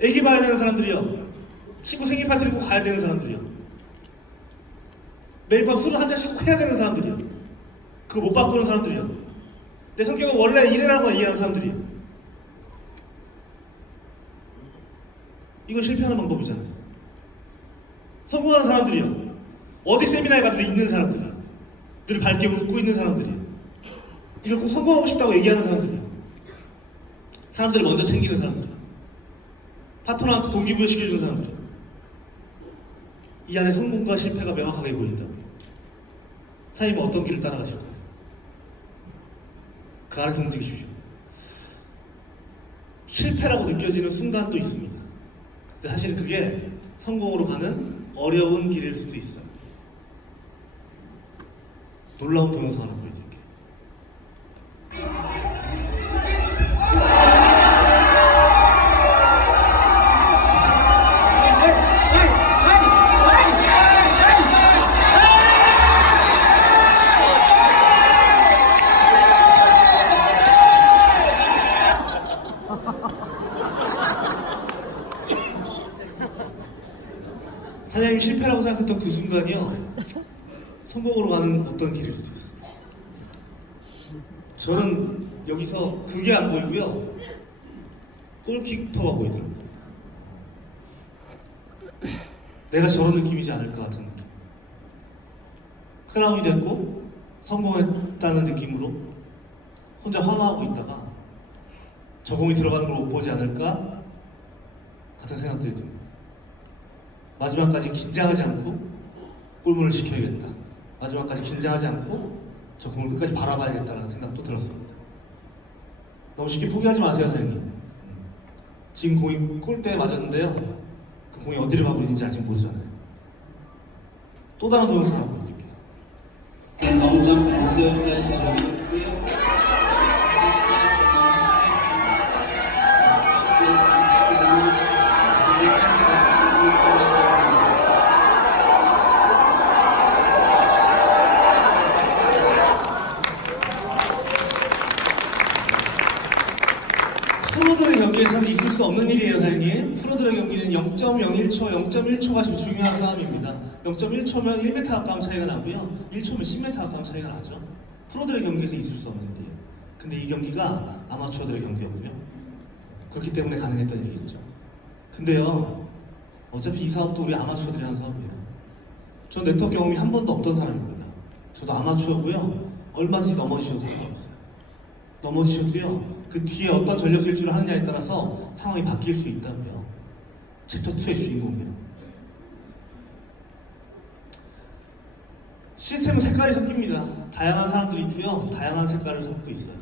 애기 봐야 되는 사람들이요. 친구 생일 파티를 꼭 가야 되는 사람들이요. 매일 밤 술을 한 잔씩 꼭 해야 되는 사람들이요. 그거 못 바꾸는 사람들이요. 내 성격은 원래 이래라고 얘기하는 사람들이요. 이건 실패하는 방법이잖아요. 성공하는 사람들이요. 어디 세미나에 가도 있는 사람들이요. 늘 밝게 웃고 있는 사람들이요. 이걸 꼭 성공하고 싶다고 얘기하는 사람들이요. 사람들을 먼저 챙기는 사람들이요. 파트너한테 동기부여 시켜주는 사람들이요. 이 안에 성공과 실패가 명확하게 보인다고요. 사장님은 어떤 길을 따라가실 거예요? 그 안에서 움직이십시오. 실패라고 느껴지는 순간도 있습니다. 근데 사실은 그게 성공으로 가는 어려운 길일 수도 있어요. 놀라운 동영상 하나 보여드릴게요. 사장님이 실패라고 생각했던 그 순간이요, 성공으로 가는 어떤 길일 수도 있어요. 저는 여기서 그게 안 보이고요, 골키퍼가 보이더라고요. 내가 저런 느낌이지 않을까 같은 느낌. 크라운이 됐고 성공했다는 느낌으로 혼자 환호하고 있다가 저 공이 들어가는 걸 못 보지 않을까 같은 생각들이 듭니다. 마지막까지 긴장하지 않고 골문을 지켜야겠다. 마지막까지 긴장하지 않고 저 공을 끝까지 바라봐야겠다는 생각도 들었습니다. 너무 쉽게 포기하지 마세요, 사장님. 지금 공이 골대에 맞았는데요, 그 공이 어디로 가고 있는지 아직 모르잖아요. 또 다른 동영상 하나 보여드릴게요. 프로들의 경기에서는 있을 수 없는 일이에요, 사장님. 프로들의 경기는 0.01초, 0.1초가 지금 중요한 싸움입니다. 0.1초면 1m 가까운 차이가 나고요, 1초면 10m 가까운 차이가 나죠. 프로들의 경기에서 있을 수 없는 일이에요. 근데 이 경기가 아마추어들의 경기였고요. 그렇기 때문에 가능했던 일이겠죠. 근데요, 어차피 이 사업도 우리 아마추어들이 하는 사업이에요. 전 네트워크 경험이 한 번도 없던 사람입니다. 저도 아마추어고요, 얼마든지 넘어지셔도 상관없어요. 넘어지셔도요, 그 뒤에 어떤 전력 질주를 하느냐에 따라서 상황이 바뀔 수 있다고요. 챕터 2의 주인공이에요. 시스템은 색깔이 섞입니다. 다양한 사람들이 있고요, 다양한 색깔을 섞고 있어요.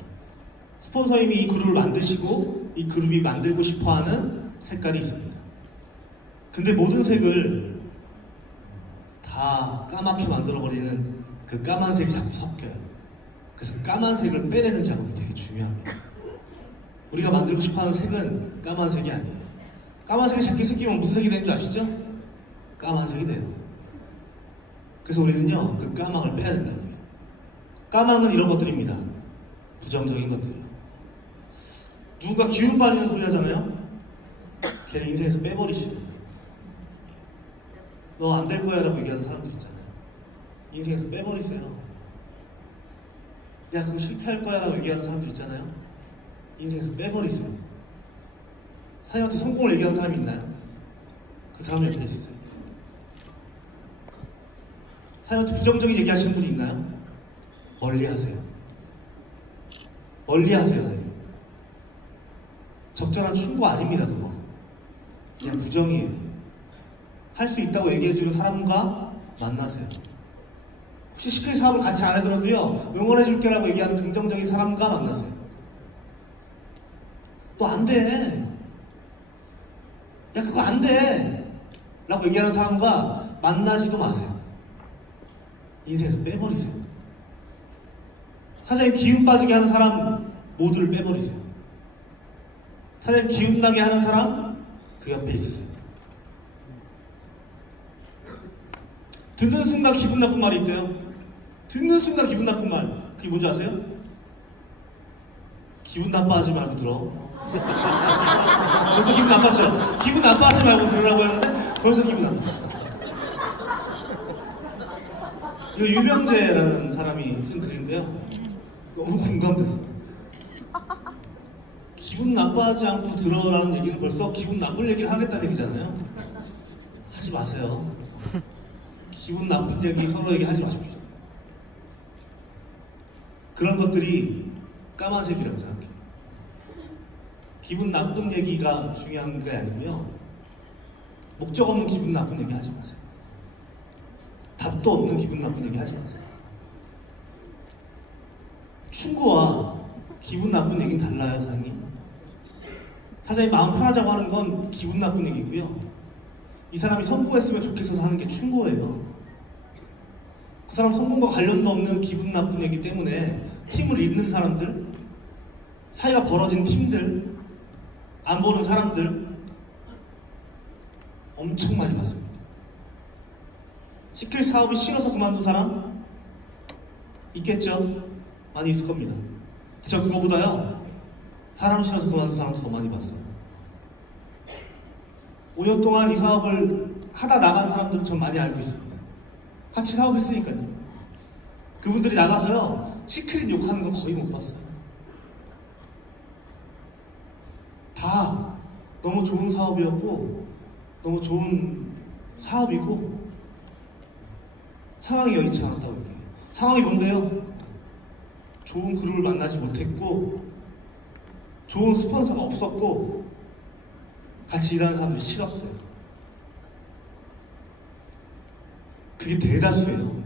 스폰서님이 이 그룹을 만드시고 이 그룹이 만들고 싶어하는 색깔이 있습니다. 근데 모든 색을 다 까맣게 만들어버리는 그 까만색이 자꾸 섞여요. 그래서 그 까만색을 빼내는 작업이 되게 중요합니다. 우리가 만들고 싶어하는 색은 까만색이 아니에요. 까만색이 자꾸 섞이면 무슨 색이 되는 줄 아시죠? 까만색이 돼요. 그래서 우리는요, 그 까망을 빼야 된다고요. 까망은 이런 것들입니다. 부정적인 것들이요. 누군가 기운 빠지는 소리 하잖아요. 걔를 인생에서 빼버리시래요. 너 안 될 거야 라고 얘기하는 사람들 있잖아요. 인생에서 빼버리세요. 야 그거 실패할 거야 라고 얘기하는 사람들 있잖아요. 인생에서 빼버리세요. 사장님한테 성공을 얘기하는 사람이 있나요? 그 사람 옆에 있으세요. 사장님한테 부정적인 얘기하시는 분이 있나요? 멀리 하세요. 멀리 하세요. 사장님. 적절한 충고 아닙니다 그거. 그냥 부정이에요. 할 수 있다고 얘기해주는 사람과 만나세요. 혹시 시킬 사업을 같이 안 해더라도요 응원해줄게라고 얘기하는 긍정적인 사람과 만나세요. 너 안 돼. 야 그거 안 돼. 라고 얘기하는 사람과 만나지도 마세요. 인생에서 빼버리세요. 사장님 기운 빠지게 하는 사람 모두를 빼버리세요. 사장님 기운 나게 하는 사람 그 옆에 있으세요. 듣는 순간 기분 나쁜 말이 있대요. 듣는 순간 기분 나쁜 말. 그게 뭔지 아세요? 기분 나빠하지 말고 들어. 벌써 기분 나빴죠? 기분 나빠하지 말고 들으라고 했는데 벌써 기분 나빴어. 이거 유병재라는 사람이 쓴 글인데요. 너무 공감됐어요. 기분 나빠하지 않고 들어라는 얘기는 벌써 기분 나쁠 얘기를 하겠다는 얘기잖아요. 하지 마세요. 기분 나쁜 얘기 서로에게 하지 마십시오. 그런 것들이 까만색이라고 생각해요. 기분 나쁜 얘기가 중요한 게 아니고요. 목적 없는 기분 나쁜 얘기 하지 마세요. 답도 없는 기분 나쁜 얘기 하지 마세요. 충고와 기분 나쁜 얘기는 달라요, 사장님. 사장님 마음 편하자고 하는 건 기분 나쁜 얘기고요. 이 사람이 성공했으면 좋겠어서 하는 게 충고예요. 그 사람 성공과 관련도 없는 기분 나쁜 얘기 때문에 팀을 잃는 사람들, 사이가 벌어진 팀들, 안 보는 사람들 엄청 많이 봤습니다. 시킬 사업이 싫어서 그만둔 사람 있겠죠? 많이 있을 겁니다. 저 그거보다요 사람 싫어서 그만둔 사람 더 많이 봤어요. 5년 동안 이 사업을 하다 나간 사람들은 전 많이 알고 있습니다. 같이 사업했으니까요. 그분들이 나가서요 시크릿 욕하는 건 거의 못 봤어요. 다 너무 좋은 사업이었고 너무 좋은 사업이고 상황이 여의치 않았다고 얘기해요. 상황이 뭔데요? 좋은 그룹을 만나지 못했고 좋은 스폰서가 없었고 같이 일하는 사람들이 싫었대요. 그게 대다수예요.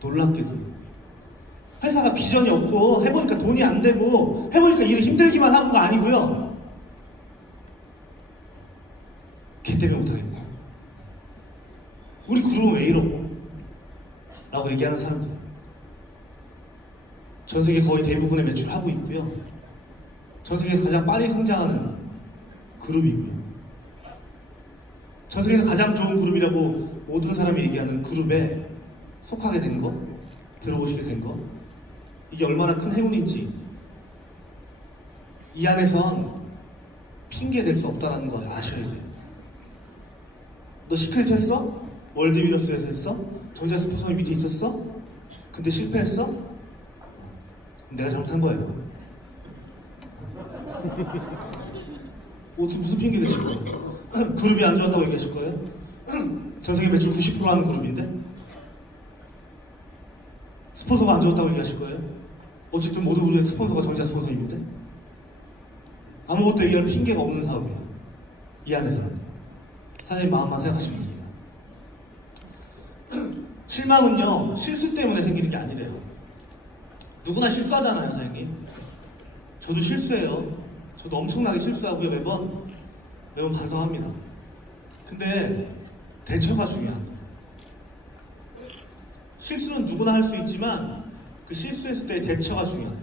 놀랍게도. 회사가 비전이 없고 해보니까 돈이 안 되고 해보니까 일이 힘들기만 하고가 아니고요. 걔 때문에 못하겠고 우리 그룹은 왜 이러고? 라고 얘기하는 사람들 전 세계 거의 대부분의 매출을 하고 있고요. 전 세계에서 가장 빨리 성장하는 그룹이고요. 전 세계에서 가장 좋은 그룹이라고 모든 사람이 얘기하는 그룹에 속하게 된 거, 들어보시게 된 거, 이게 얼마나 큰 행운인지 이 안에선 핑계 댈 수 없다는 걸 아셔야 돼요. 너 시크릿 했어? 월드위너스에서 했어? 정자 스폰서이 밑에 있었어? 근데 실패했어? 내가 잘못한 거예요. 무슨 핑계 대실 거예요? 그룹이 안 좋았다고 얘기하실 거예요? 전 세계 매출 90% 하는 그룹인데? 스폰서가 안 좋았다고 얘기하실 거예요? 어쨌든 모든 그룹의 스폰서가 정자 스폰서인데? 아무것도 얘기할 핑계가 없는 사업이에요. 이 안에서는. 사장님 마음만 생각하시면 됩니다. 실망은요 실수 때문에 생기는 게 아니래요. 누구나 실수하잖아요, 사장님. 저도 실수해요. 저도 엄청나게 실수하고요. 매번 반성합니다. 근데 대처가 중요합니다. 실수는 누구나 할 수 있지만 그 실수했을 때의 대처가 중요해요.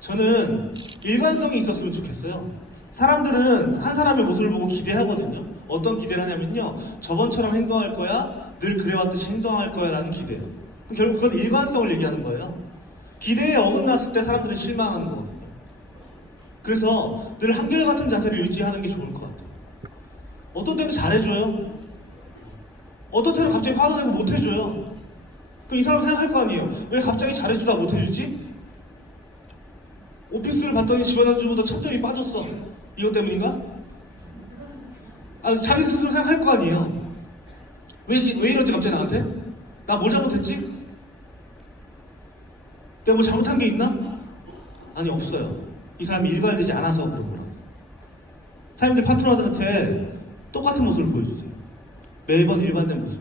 저는 일관성이 있었으면 좋겠어요. 사람들은 한 사람의 모습을 보고 기대하거든요. 어떤 기대를 하냐면요, 저번처럼 행동할 거야, 늘 그래왔듯이 행동할 거야 라는 기대예요. 결국 그건 일관성을 얘기하는 거예요. 기대에 어긋났을 때 사람들은 실망하는 거거든요. 그래서 늘 한결같은 자세를 유지하는 게 좋을 것 같아요. 어떤 때는 잘해줘요. 어떤 때는 갑자기 화가 나고 못해줘요. 그럼 이 사람 생각할 거 아니에요. 왜 갑자기 잘해주다 못해주지? 오피스를 봤더니 집안주보다 첫점이 빠졌어. 이것 때문인가? 아, 자기 스스로 생각할 거 아니에요. 왜 이러지 갑자기 나한테? 나 뭘 잘못했지? 내가 뭐 잘못한 게 있나? 아니, 없어요. 이 사람이 일관되지 않아서 그런 거라고. 사장님들 파트너들한테 똑같은 모습을 보여주세요. 매번 일관된 모습.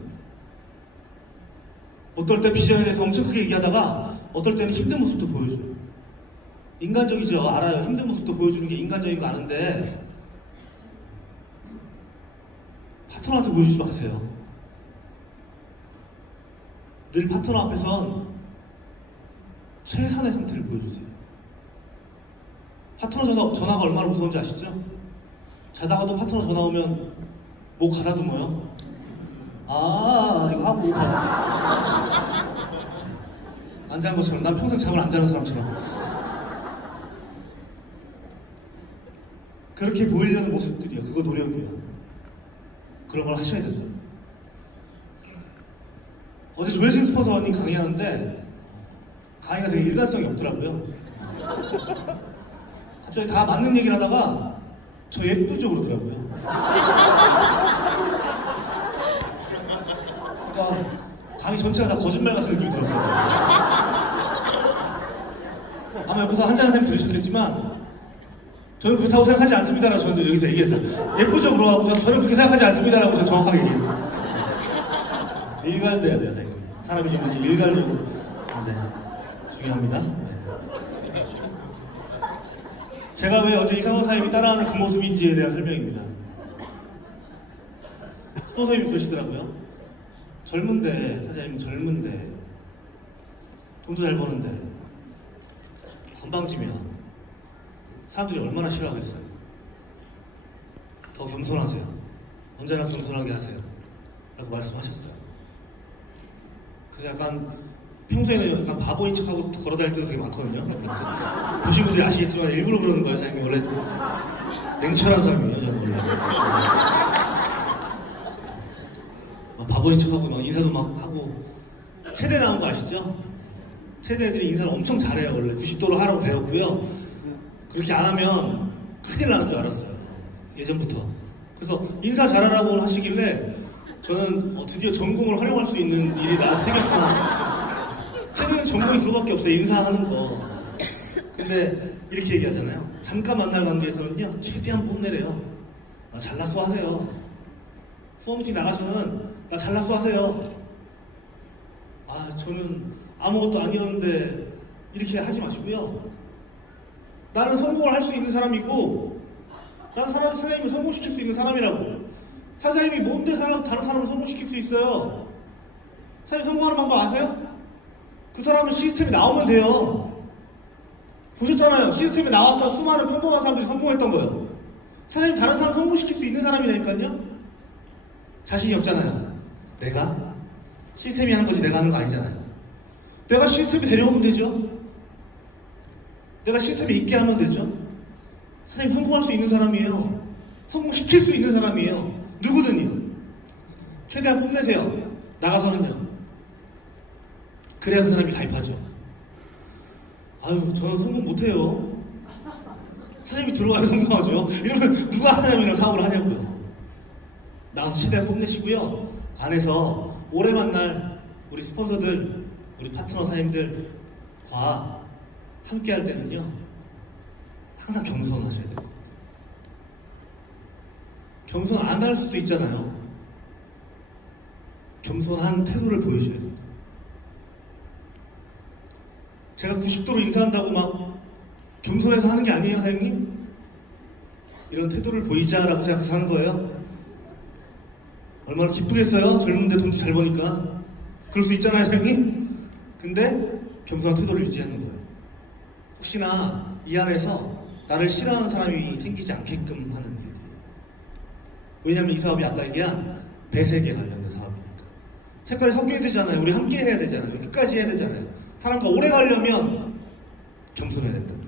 어떨 때 비전에 대해서 엄청 크게 얘기하다가 어떨 때는 힘든 모습도 보여줘요. 인간적이죠. 알아요. 힘든 모습도 보여주는 게 인간적인 거 아는데 파트너한테 보여주지 마세요. 늘 파트너 앞에선 최선의 상태를 보여주세요. 파트너 전화가 얼마나 무서운지 아시죠? 자다가도 파트너 전화 오면 목 가다듬어요. 아, 이거 하고 안 자는 것처럼. 난 평생 잠을 안 자는 사람처럼. 그렇게 보이려는 모습들이요. 그거 노력이에요. 그런 걸 하셔야 되죠. 어제 조혜진 스폰서님 강의하는데 강의가 되게 일관성이 없더라고요. 갑자기 다 맞는 얘기를 하다가 저 예쁘죠 그러더라고요. 그러니까 강의 전체가 다 거짓말 같은 느낌이 들었어요. 아마 옆에서 한잔하는 사람이 들으셨겠지만 저는 그렇다고 생각하지 않습니다라고 저는 여기서 얘기했어요. 예쁘죠 물어보고 저는 그렇게 생각하지 않습니다라고 저는 정확하게 얘기했어요. 일관돼야 돼요. 사람이 좀 이제 일괄적으로. 네, 중요합니다. 네. 제가 왜 어제 이상호 사장님이 따라하는 그 모습인지에 대한 설명입니다. 스폰서님이 그러시더라고요. 젊은데, 사장님은 젊은데 돈도 잘 버는데 건방지면 사람들이 얼마나 싫어하겠어요. 더 겸손하세요. 언제나 겸손하게 하세요 라고 말씀하셨어요. 그래서 약간 평소에는 약간 바보인 척하고 걸어다닐 때도 되게 많거든요. 보신 분들이 아시겠지만 일부러 그러는 거예요. 사장님이 원래 냉철한 사람이에요. 저는 원래 막 바보인 척하고 막 인사도 막 하고. 체대 나온 거 아시죠? 체대 애들이 인사를 엄청 잘해요. 원래 90도로 하라고 배웠고요. 그렇게 안 하면 큰일 나는 줄 알았어요. 예전부터. 그래서 인사 잘하라고 하시길래 저는 드디어 전공을 활용할 수 있는 일이 나한테 생겼구나. 체대는 전공이 그거밖에 없어요. 인사하는 거. 근데 이렇게 얘기하잖아요. 잠깐 만날 관계에서는요 최대한 뽐내래요. 나 잘났어 하세요. 후원 미팅 나가서는 나 잘났어 하세요. 아, 저는 아무것도 아니었는데 이렇게 하지 마시고요. 나는 성공을 할 수 있는 사람이고 난 사장님을 성공시킬 수 있는 사람이라고. 사장님이 뭔데 다른 사람을 성공시킬 수 있어요? 사장님 성공하는 방법 아세요? 그 사람은 시스템에 나오면 돼요. 보셨잖아요. 시스템에 나왔던 수많은 평범한 사람들이 성공했던 거예요. 사장님 다른 사람 성공시킬 수 있는 사람이라니까요. 자신이 없잖아요. 내가? 시스템이 하는 거지 내가 하는 거 아니잖아요. 내가 시스템에 데려오면 되죠. 내가 시스템에 있게 하면 되죠. 사장님 성공할 수 있는 사람이에요. 성공시킬 수 있는 사람이에요. 누구든요. 최대한 뽐내세요. 나가서는요. 그래야 그 사람이 가입하죠. 아유, 저는 성공 못해요. 사장님이 들어와야 성공하죠. 이러면 누가 사장님이랑 사업을 하냐고요. 나가서 최대한 뽐내시고요. 안에서 오래 만날 우리 스폰서들, 우리 파트너 사장님들과 함께 할 때는요 항상 겸손하셔야 돼요. 겸손 안 할 수도 있잖아요. 겸손한 태도를 보여줘야 됩니다. 제가 90도로 인사한다고 막 겸손해서 하는 게 아니에요, 사장님? 이런 태도를 보이자라고 생각해서 하는 거예요. 얼마나 기쁘겠어요? 젊은데 돈도 잘 버니까. 그럴 수 있잖아요, 사장님? 근데 겸손한 태도를 유지하는 거예요. 혹시나 이 안에서 나를 싫어하는 사람이 생기지 않게끔 하는 일. 왜냐면 이 사업이 아까 얘기한 배색에 관련된 사업이니까. 색깔이 섞여야 되잖아요. 우리 함께 해야 되잖아요. 끝까지 해야 되잖아요. 사람과 오래 가려면 겸손해야 된다고요.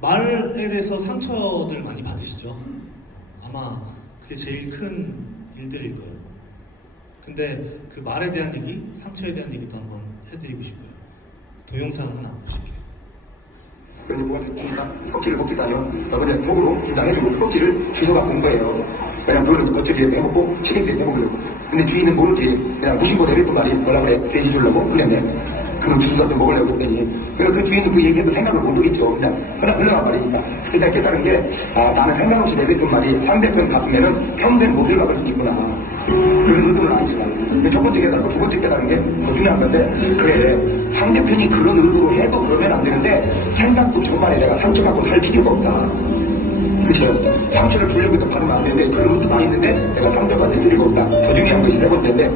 말에 대해서 상처들 많이 받으시죠? 아마 그게 제일 큰 일들일 거예요. 근데 그 말에 대한 얘기, 상처에 대한 얘기도 한번 해드리고 싶어요. 동영상 하나 보실게요. 그런데 뭐가 주니까 껍질을 먹겠다면 그냥 속으로 긴장해주고 그 껍질을 주소가 본 거예요. 왜냐면 그거는 겉절이 해먹고 치킨 때 해먹으려고. 근데 주인은 모르지. 그냥 무심코 내뱉은 말이 뭐라 그래 돼지 주려고 그랬네. 그럼 주소가 또 먹으려고 했더니 그래서 그 주인은 그 얘기해도 생각을 못 하겠죠. 그냥 흘러간 말이니까. 그때 깨달은 게 나는 생각 없이 내뱉은 말이 상대편 가슴에는 평생 못을 박을 수 있구나. 그런 의도는 아니지만 근데 첫 번째 깨달고 두 번째 깨달은 게 더 중요한 건데 그래 상대편이 그런 의도로 해도 그러면 안 되는데 생각도 정말에 내가 상처받고 살 필요가 없다. 그쵸? 상처를 주려고 해도 받으면 안 되는데 그런 것도 다 있는데 내가 상처받을 필요가 없다. 더 중요한 것이 세 번째인데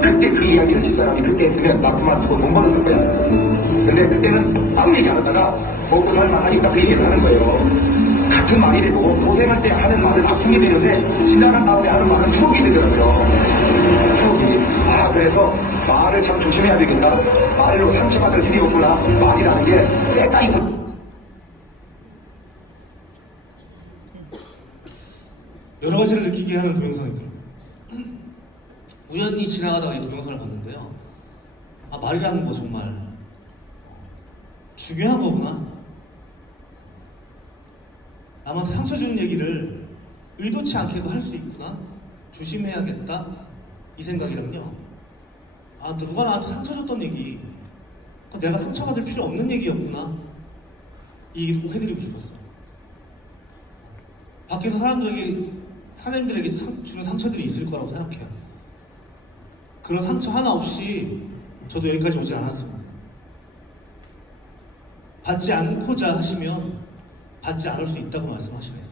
그때 그 이야기를 집사람이 그때 했으면 나 그만 두고 돈 벌었을 거야. 근데 그때는 아무 얘기 안 하다가 먹고 살만 하니까 그 얘기를 하는 거예요. 같은 말이라도 고생할 때 하는 말은 아픔이 되는데 지나간 다음에 하는 말은 추억이 되더라고요. 추억이. 그래서 말을 참 조심해야 되겠다. 말로 상처받을 일이 없구나. 말이라는 게 때가 있고. 여러 가지를 느끼게 하는 동영상이더라고요. 우연히 지나가다가 이 동영상을 봤는데요. 말이라는 거 정말 중요한 거구나. 남한테 상처 주는 얘기를 의도치 않게도 할 수 있구나. 조심해야겠다. 이 생각이랑요. 누가 나한테 상처 줬던 얘기, 내가 상처받을 필요 없는 얘기였구나. 이 얘기도 꼭 해드리고 싶었어. 밖에서 사장님들에게 주는 상처들이 있을 거라고 생각해요. 그런 상처 하나 없이 저도 여기까지 오질 않았습니다. 받지 않고자 하시면 받지 않을 수 있다고 말씀하시네요.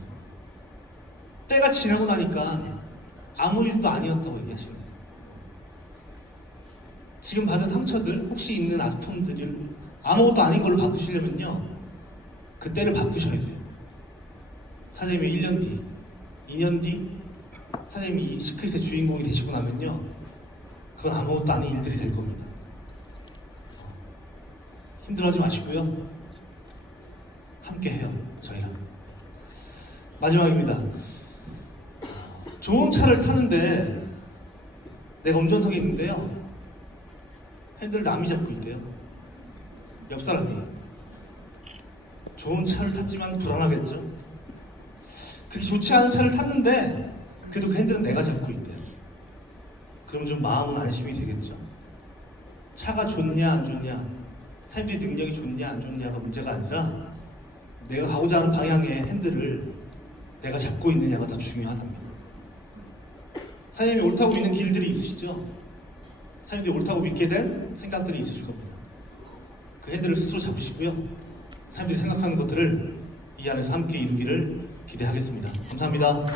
때가 지나고 나니까 아무 일도 아니었다고 얘기하시네요. 지금 받은 상처들, 혹시 있는 아픔들을 아무것도 아닌 걸로 바꾸시려면요, 그 때를 바꾸셔야 돼요. 사장님이 1년 뒤, 2년 뒤 사장님이 이 시크릿의 주인공이 되시고 나면요, 그건 아무것도 아닌 일들이 될 겁니다. 힘들어하지 마시고요, 함께 해요, 저희랑. 마지막입니다. 좋은 차를 타는데 내가 운전석에 있는데요, 핸들을 남이 잡고 있대요. 옆 사람이. 좋은 차를 탔지만 불안하겠죠? 그렇게 좋지 않은 차를 탔는데 그래도 그 핸들은 내가 잡고 있대요. 그럼 좀 마음은 안심이 되겠죠? 차가 좋냐 안 좋냐, 사람들이 능력이 좋냐 안 좋냐가 문제가 아니라 내가 가고자 하는 방향의 핸들을 내가 잡고 있느냐가 더 중요하답니다. 사장님이 옳다고 믿는 길들이 있으시죠? 사장님들이 옳다고 믿게 된 생각들이 있으실 겁니다. 그 핸들을 스스로 잡으시고요, 사람들이 생각하는 것들을 이 안에서 함께 이루기를 기대하겠습니다. 감사합니다.